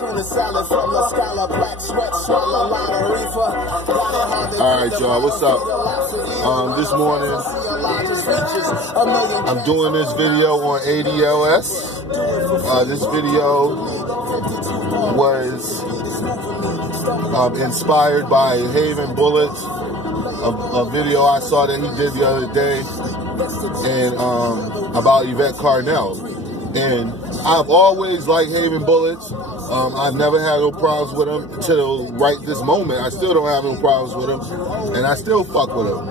Alright, y'all, what's up? This morning, I'm doing this video on ADLS. This video was inspired by Haven Bullets, a video I saw that he did the other day, and about Yvette Carnell. And I've always liked Haven Bullets. I've never had no problems with him until right this moment. I still don't have no problems with him, and I still fuck with him.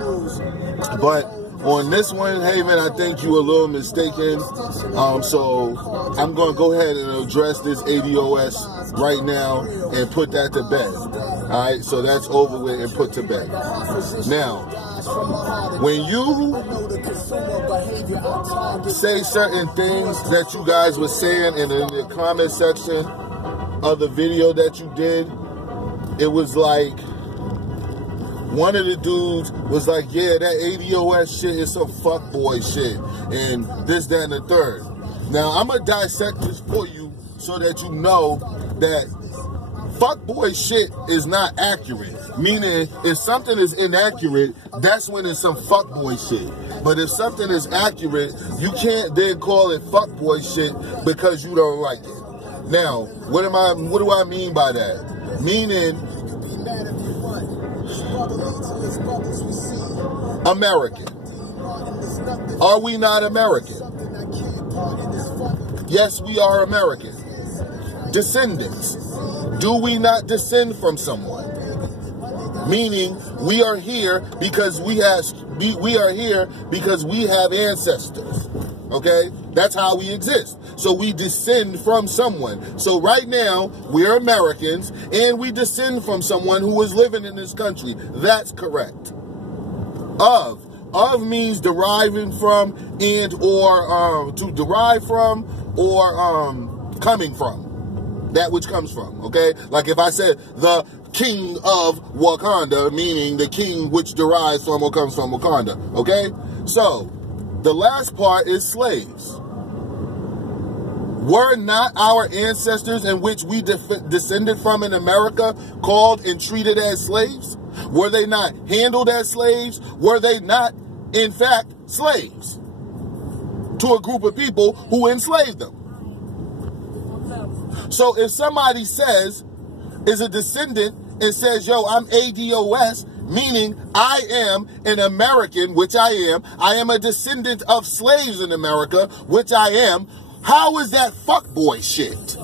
But on this one, Haven, I think you a little mistaken. So I'm going to go ahead and address this ADOS right now and put that to bed. All right, so that's over with and put to bed. Now, when you say certain things that you guys were saying in the comment section of the video that you did, it was like, one of the dudes was like, yeah, that ADOS shit is some fuckboy shit, and this, that, and the third. Now, I'm going to dissect this for you so that you know that fuckboy shit is not accurate. Meaning, if something is inaccurate, that's when it's some fuckboy shit. But if something is accurate, you can't then call it fuckboy shit because you don't like it. Now, what do I mean by that? Meaning, American. Are we not American? Yes, we are American. Descendants. Do we not descend from someone? Meaning, we are here because we have ancestors. Okay? That's how we exist. So we descend from someone. So right now, we're Americans, and we descend from someone who is living in this country. That's correct. Of means deriving from and or to derive from or coming from. That which comes from, okay? Like if I said the king of Wakanda, meaning the king which derives from or comes from Wakanda, okay? So, the last part is slaves. Were not our ancestors in which we descended from in America called and treated as slaves? Were they not handled as slaves? Were they not, in fact, slaves to a group of people who enslaved them? So if somebody says, is a descendant and says, yo, I'm ADOS, meaning I am an American, which I am a descendant of slaves in America, which I am, how is that fuckboy shit?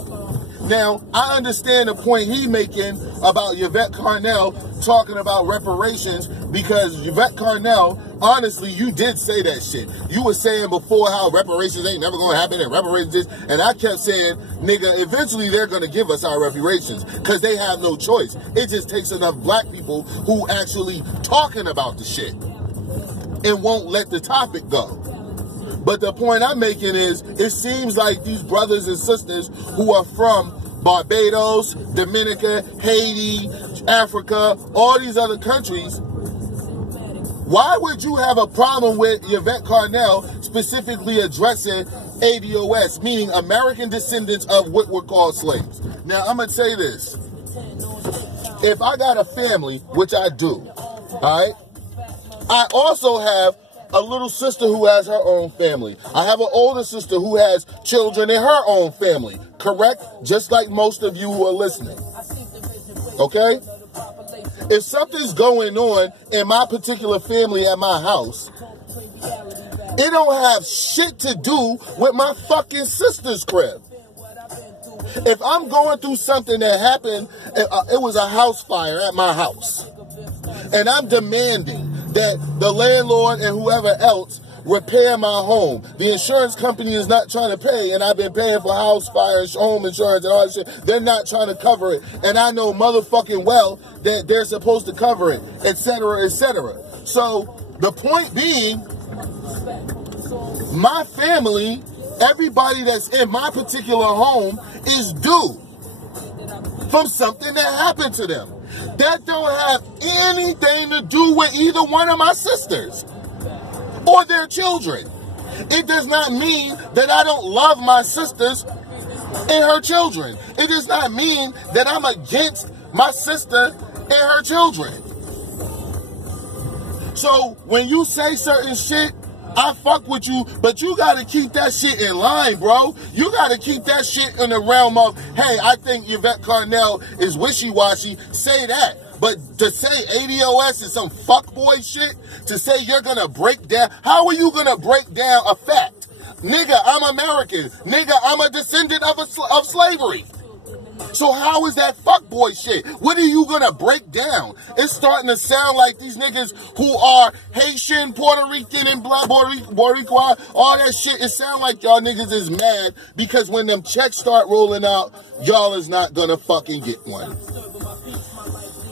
Now, I understand the point he's making about Yvette Carnell talking about reparations, because Yvette Carnell, honestly, you did say that shit. You were saying before how reparations ain't never gonna happen and reparations this, and I kept saying, nigga, eventually they're gonna give us our reparations because they have no choice. It just takes enough black people who actually talking about the shit and won't let the topic go. But the point I'm making is, it seems like these brothers and sisters who are from Barbados, Dominica, Haiti, Africa, all these other countries, why would you have a problem with Yvette Carnell specifically addressing ADOS, meaning American descendants of what were called slaves? Now, I'm going to say this. If I got a family, which I do, all right, I also have a little sister who has her own family. I have an older sister who has children in her own family, correct? Just like most of you who are listening, okay? If something's going on in my particular family at my house, it don't have shit to do with my fucking sister's crib. If I'm going through something that happened, it was a house fire at my house, and I'm demanding that the landlord and whoever else repair my home. The insurance company is not trying to pay, and I've been paying for house fire, home insurance, and all that shit. They're not trying to cover it, and I know motherfucking well that they're supposed to cover it, etc., etc. So the point being, my family, everybody that's in my particular home is due from something that happened to them. That don't have anything to do with either one of my sisters or their children. It does not mean that I don't love my sisters and her children. It does not mean that I'm against my sister and her children. So when you say certain shit, I fuck with you, but you gotta keep that shit in line, bro. You gotta keep that shit in the realm of, hey, I think Yvette Carnell is wishy-washy. Say that. But to say ADOS is some fuckboy shit, to say you're gonna break down, how are you gonna break down a fact? Nigga, I'm American. Nigga, I'm a descendant of slavery. So how is that fuckboy shit? What are you gonna break down? It's starting to sound like these niggas who are Haitian, Puerto Rican, and Boricua, all that shit. It sound like y'all niggas is mad because when them checks start rolling out, y'all is not gonna fucking get one.